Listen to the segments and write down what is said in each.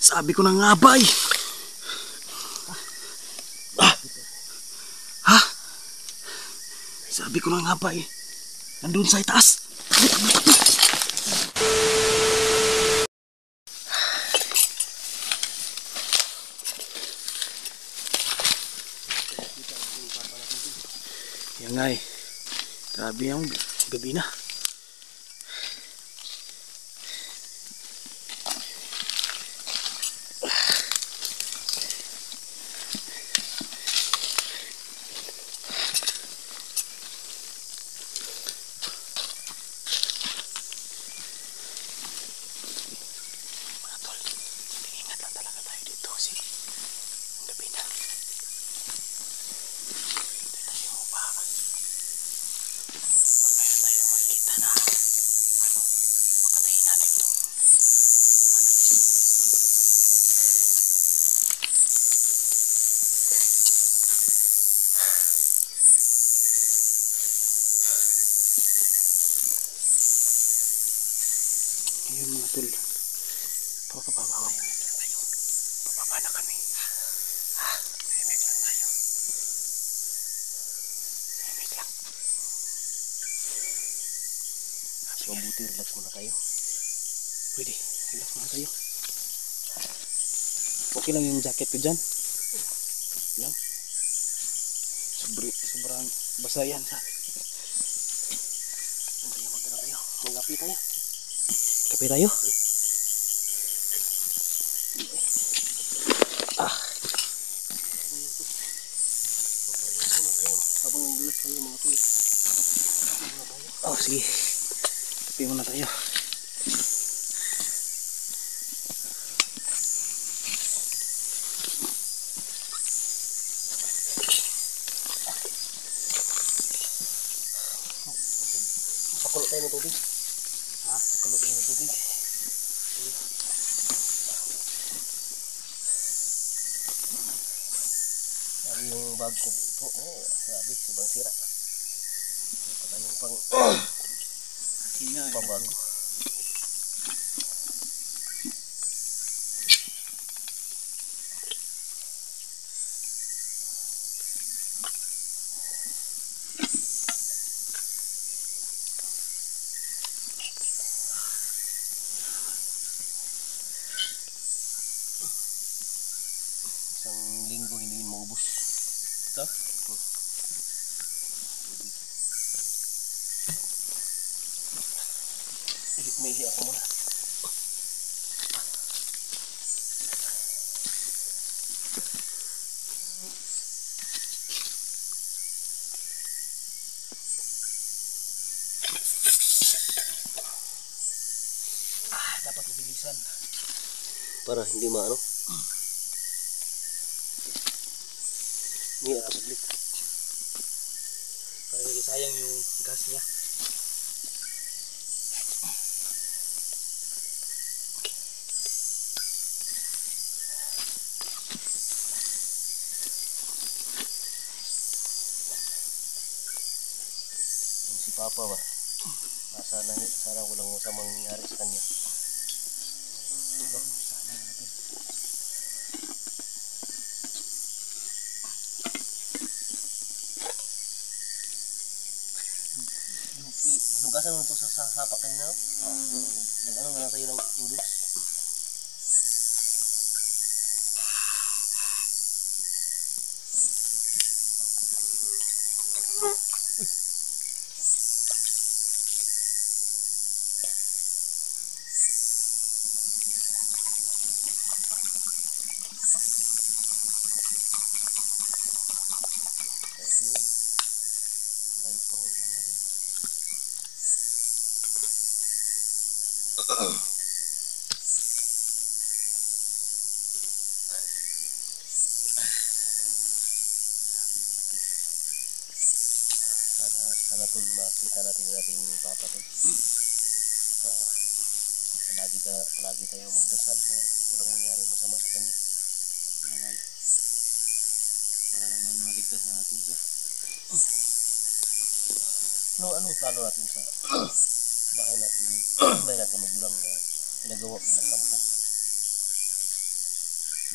Sabi ko na nga ba eh. Ha? Sabi ko na nga ba eh. Nandun sa itaas. Yan nga eh. Grabe yung gabi na. Ayun mga tol. Papababa na kami. Tahimik lang tayo. Tahimik lang. So mabuti relax muna tayo. Pwede. Relax muna tayo. Okay lang yung jacket ko dyan. Lang. Sobrang basa yan sa akin. Magkano tayo. Magapi tayo. Kape tayo. Habang nagdulas tayo mga tuyo. Oh sige. Kape muna tayo. Pakulo tayo ng tubig. Ha? Pakulo tayo ng tubig. Sabi yung bag ko po. Oh, sabi, subang sira. Anong pang pabago. Isang linggo hindi maubos. Ito? May ihi ako muna. Dapat mabilisan. Para hindi maano. Hindi ako saglit. Para hindi sayang yung gas niya. Si Papa ba? Sana walang masamang nangyari sa kanya. Sana natin. Hinugasan mo ito sa hapak kanina? Nag-ano na lang tayo ng noodles? Sana tol makita natin yung ating Papa tol. Palagi tayo magdasal na walang mangyari masama sa kanya. Para naman maligtas natin siya. No, anong plano natin sa bahay natin? Bahay natin magulang na pinagawa mo ng kampo.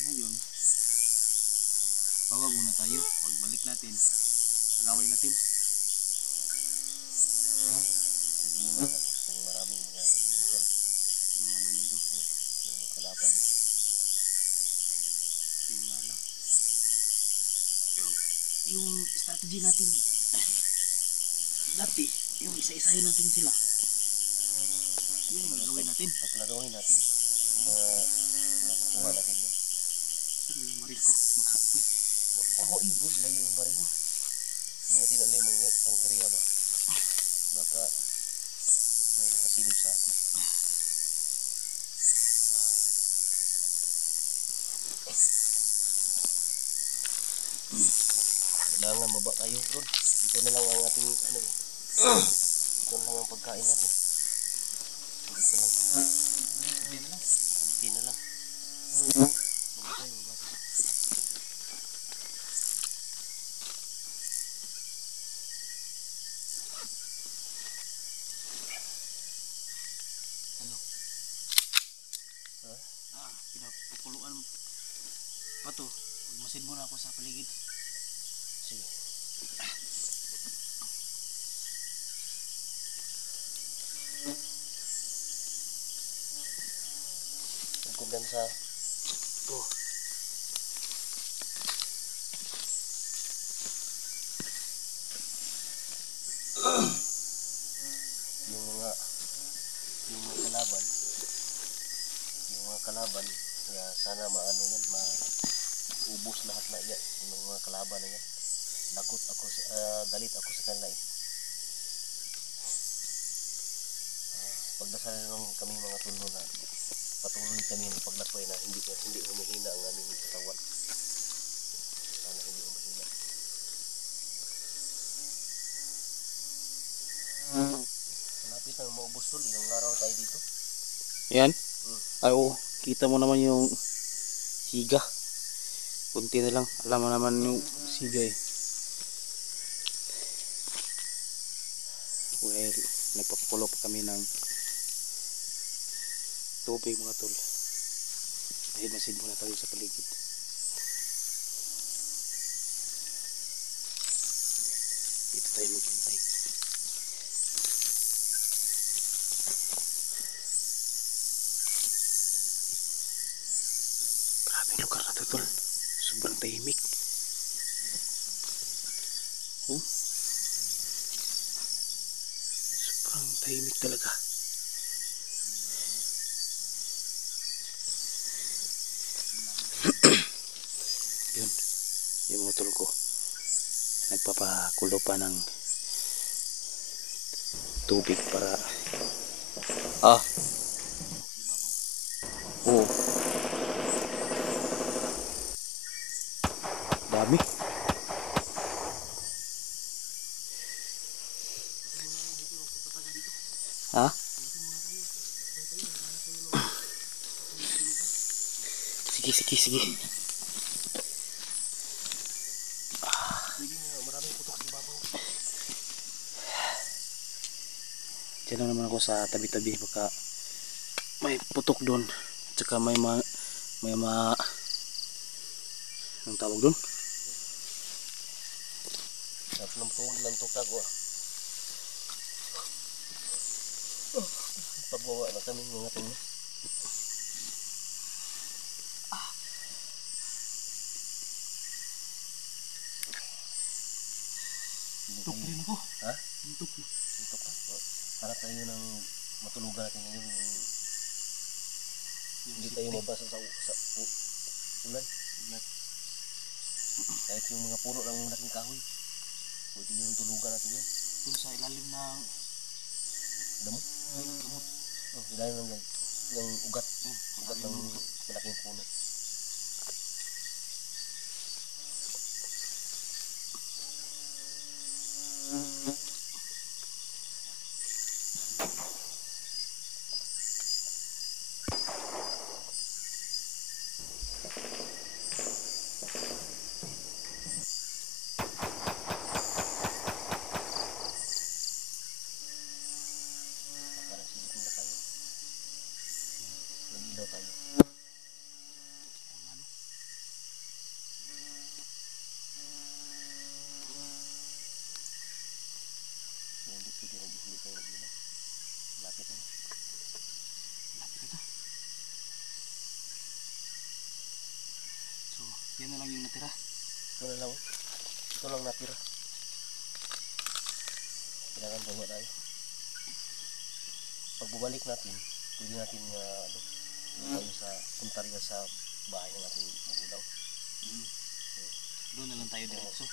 Ngayon, bawag muna tayo. Pagbalik natin, agawin natin. Muna ka kung maraming mga ano dyan. Mga banido. Yung mga kalaban ba. Yung nga lang. Yung strategy natin, dati, yung isa-isahin natin sila. Yun yung gagawin natin. Paglaruin natin. Nakukuha natin yan. Saan yung maril ko? Ako ibo, layo yung baril mo. Hindi natin alam ang area ba. Baka may nakasilip sa atin. Kailangan maba tayo doon. Dito na lang ang ating ano eh. Ito na lang ang pagkain natin. Ito lang. Hindi na lang. Kunti na lang. Maba tayo, maba tayo. Ano? Ha? Pinapupuluan pa to. Magmasid muna ako sa paligid. Sige. Ang kumpiyansa. Oh. yung mga kalaban kaya sana maano yan, maubos lahat na yan yung mga kalaban na yan. Galit ako sa kanila eh. Pagdasal lang kami mga tuno na patuloy kami ng paglakway na hindi humihina ang aming katawan. Sana hindi humihina. Malapit na maubos tol, ilang araw tayo dito. Yan? Ay, oo. Kita mo naman yung siga. Kunti na lang. Alam mo naman yung siga eh. Well, nagpapakulo pa kami ng tubig mga tol. Dahil masid muna tayo sa paligid. Dito tayo maghintay. Grabing lugar na to tol. Sobrang tahimik. Oh. Sobrang tahimik talaga. Yun. Yung motor ko. Nagpapakulo pa ng tubig para oo. Dami. Ha? Sige. Maraming putok di babaw. Diyan lang naman ako sa tabi-tabi baka may putok doon. Tsaka may anong tawag doon? Nantog ko. Pagwawa na kami mga tuno. Tuntok rin ako. Ha? Tuntok ka? Hanap tayo ng matulugan natin ngayon. Hindi tayo mabasa sa ulan. Kahit yung mga puno ng malaking kahoy, pwede yung tulugan natin yan. Doon sa ilalim ng Damo? gamot. Ilalim ng yung ugat. Ugat ng malaking puno. Lapit na. Lapit na to. So, yan na lang yung natira. Ito na lang. Ito lang natira. Kailangan bawa tayo. Pag bumalik natin, pwede natin doon tayo sa puntarya sa bahay ng ating magulang. Doon na lang tayo diretso.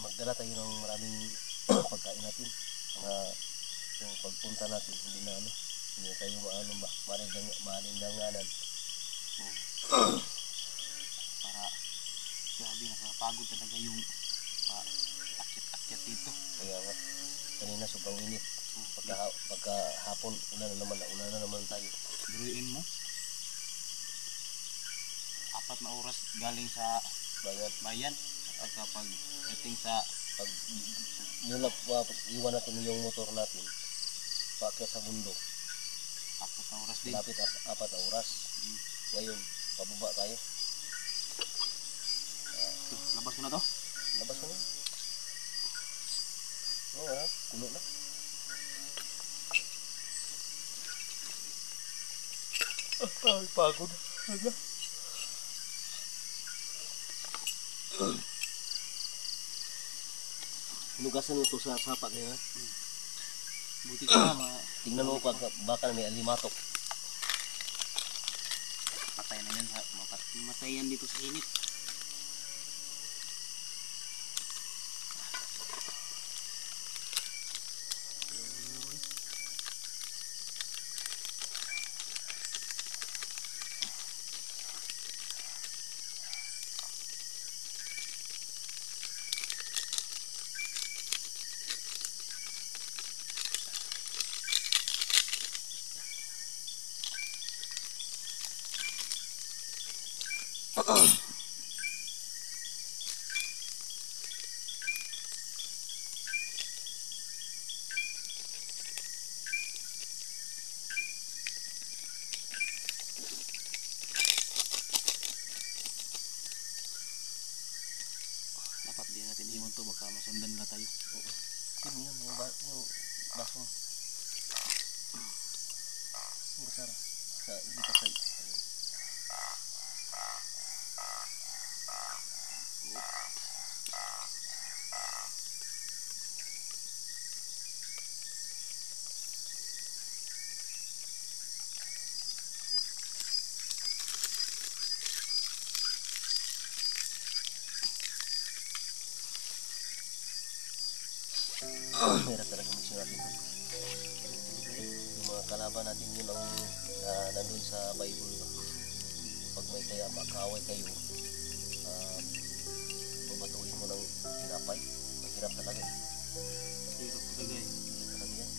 Magdala tayo ng maraming pagkain natin. Yung pagpunta natin, hindi na tayo malindanganan. Para grabe, nakapagod talaga yung paakyat-akyat dito. Kaya nga, kanina sobrang init. Pagka hapon, una na naman tayo. Biruin mo, 4 na oras galing sa bayan at kapag dating sa Pag iwan natin yung motor natin, paakyat sa bundok, 4 na oras din. lapit 4 na oras. Ngayon, pababa tayo. Ito, labas ko na to. Labas mo na. Oo nga, kulo na. Ay, pagod. Aga. Hinugasan ito sa sapa kaya. Buti ka na, Tingnan mo baka may alimatok. patay na yan. Matay yan dito sa init. Dapat din natin iwan to, baka masundan nila tayo. Yan, yung baso mo. Ang basara. Hindi ka sa Hirap talaga mission natin to. Yung mga kalaban natin yun ang nandun sa Bible. Pag may kaya makaway kayo, babatuhin mo ng tinapay. Mahirap talaga eh. Hirap talaga eh. Hirap talaga yan.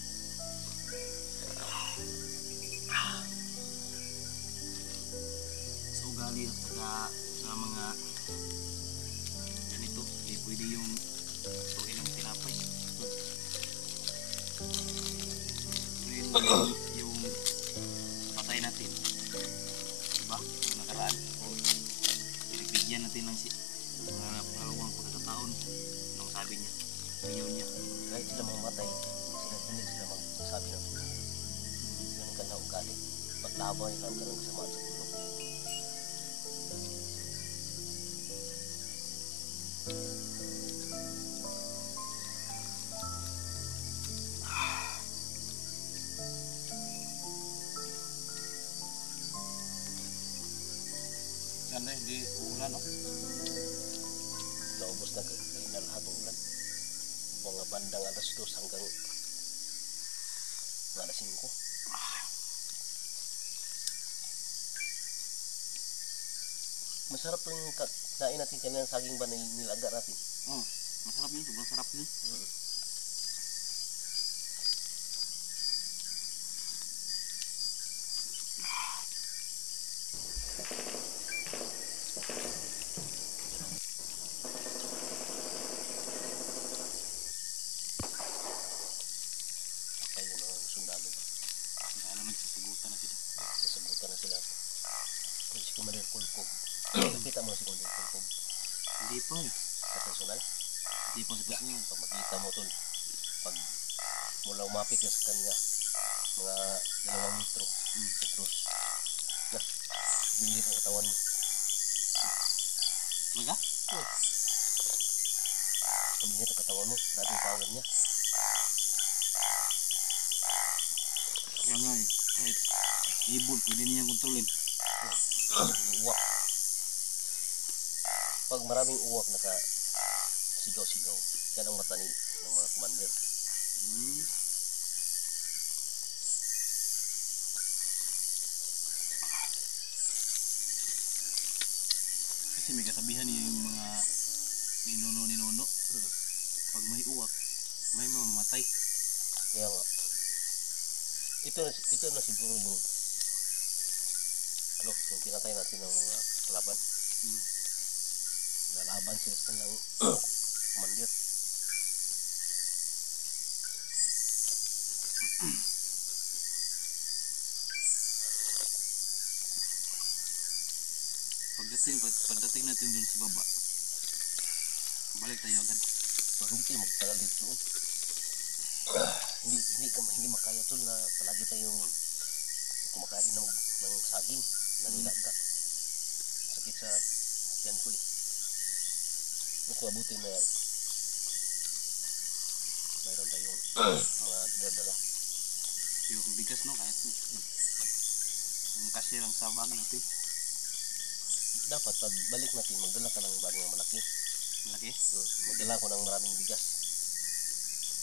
Sa ugali at saka sa mga ganito, eh pwede yung tuin ng tinapay. Yung patay natin, diba? Yung nakaraan, pinagbigyan natin ng mga pangalawang pagkakataon. Anong sabi niya? Ayaw niya. Kahit sila mamatay, hindi sila magsabi ng totoo. Yan ka na ugali. Paglaban lang ka ng samaan sa mundo. Ganda, hindi uulan, no? Naubos na kanina lahat ng ulan. Mga bandang alas 2 hanggang alas 5. Masarap yung kain natin kanina ng saging ba nilaga natin. Masarap yun, sobrang sarap yun. Kayo ng sundalo ba? Lalo nagsasagutan na sila. Sasagutan na sila. Kung si Commander Kulkog. Nakita mo si Commander Kulkog Hindi pa eh. sa personal. Hindi pa sa personal. Pag makita mo tol, pag mula umapit ka sa kanya, Mga 2 litro. Litros. Na, bilit ang katawan mo. Talaga? Bilit ang katawan mo. Grabe yung power niya. Kaya nga eh. Kahit ibon, pwede niyang kontrolin. Yung uwak. Pag maraming uwak naka sigaw-sigaw, yan ang mata ng mga commander. Kasi may kasabihan yung mga ninuno. Pag may uwak, may mamamatay. Kaya nga, ito na siguro yung yung pinatay natin ng mga kalaban. Lalaban sila sa kanilang commander. Pagdating natin dun sa baba, balik tayo agad. Pag hindi tayo magtagal dito doon, hindi makaya tol na palagi tayong kumakain ng saging na nilaga. Sakit sa tiyan ko eh. Mas mabuti na mayroon tayong mga dala. Yung bigas no, kahit yung kasi lang sa bag natin. Dapat pag balik natin, magdala ka ng bag na malaki. Malaki? Magdala ko ng maraming bigas.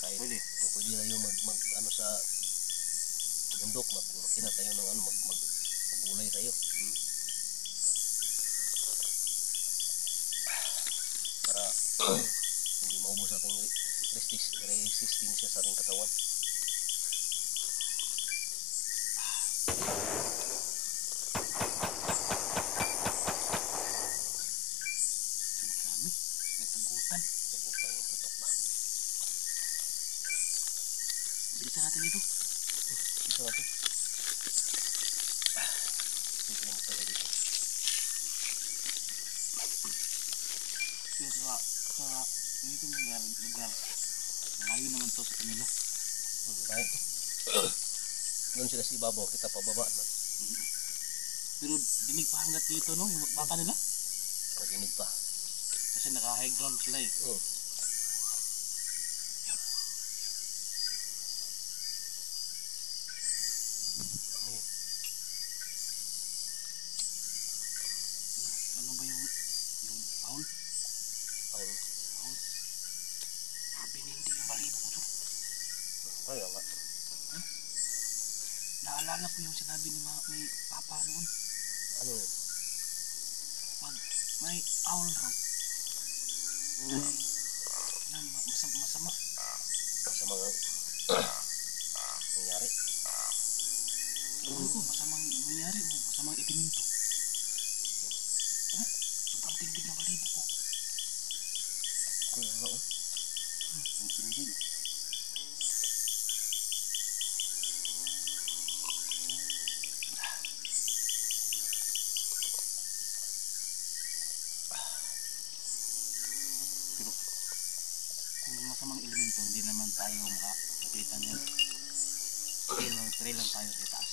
Kahit Pwede. Pwede tayo mag sa bundok, makina tayo ng maggulay tayo. Para hindi maubos ating resistensya sa ating katawan. Marami. Nagtagutan. Nagutan yung tutok ba? Bilisan natin ito. Bisa natin. Dito yung taga dito. Yung sa dito lugar, malayo naman to sa kanila. Bayan to. Doon sila sa ibabaw, kita pababa naman. Pero dinig pa hanggat dito no, yung baka nila. Maginig pa. Kasi naka-high ground sila eh. Ano ba yung owl? Owl. Sabi hindi yung balibo ko to. Kaya nga. Naalala ko yung sinabi ni Papa noon. Ano yun? Pag may owl raw, masama. Sa mga nangyari. Doon ko, masamang nangyari o masamang itiminto. Sobrang tindig na balibo ko. Kaya nga ang tindig. Pero kung masamang elemento, hindi naman tayo makakita niyan. Pray lang tayo sa taas.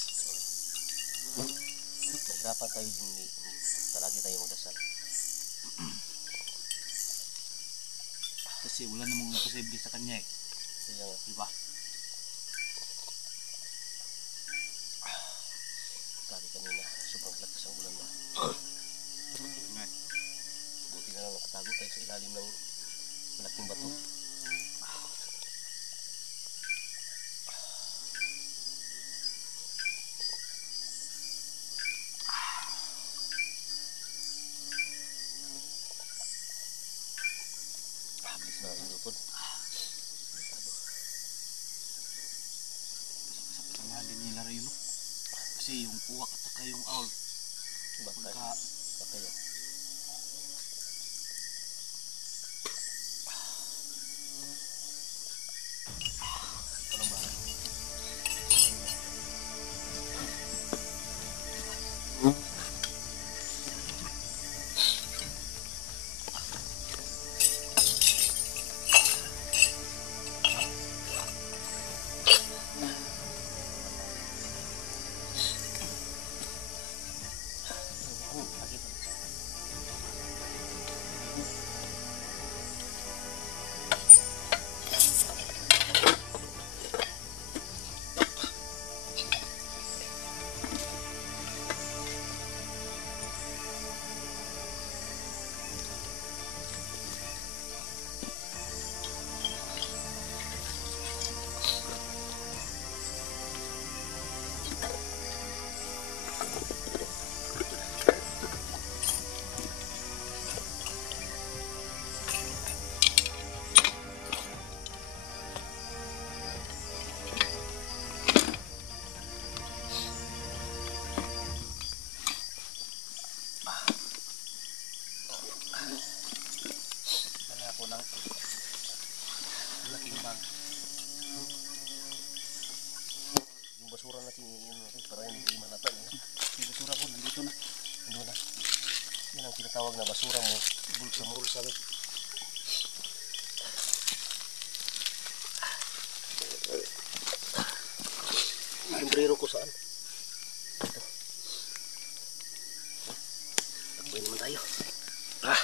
Mahirapan tayo hindi. Palagi tayo magdasal. Kasi wala namang imposible sa kanya eh. Kaya nga. Diba? Sabi kanina, sobrang lakas ang ulan na. Buti na lang nakatago tayo sa ilalim ng malaking bato. Bilis na rin doon. Kasama din nila rin yun. Kasi yung uwak at saka yung owl. Baka yun. Walang bahay. ko ng laking bag. Yung basura natin yun natin para hindi malata na. Yung basura ko nandito na. Ano na? Yan ang tinatawag na basura mo. Bulsa mo. Bulsa mo. Sombrero ko saan? Ito. Takbuhin naman tayo. Ah!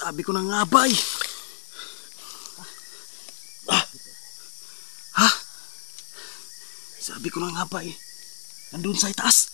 Sabi ko na nga ba eh. Ha? Sabi ko na nga ba eh. Nandun sa itaas.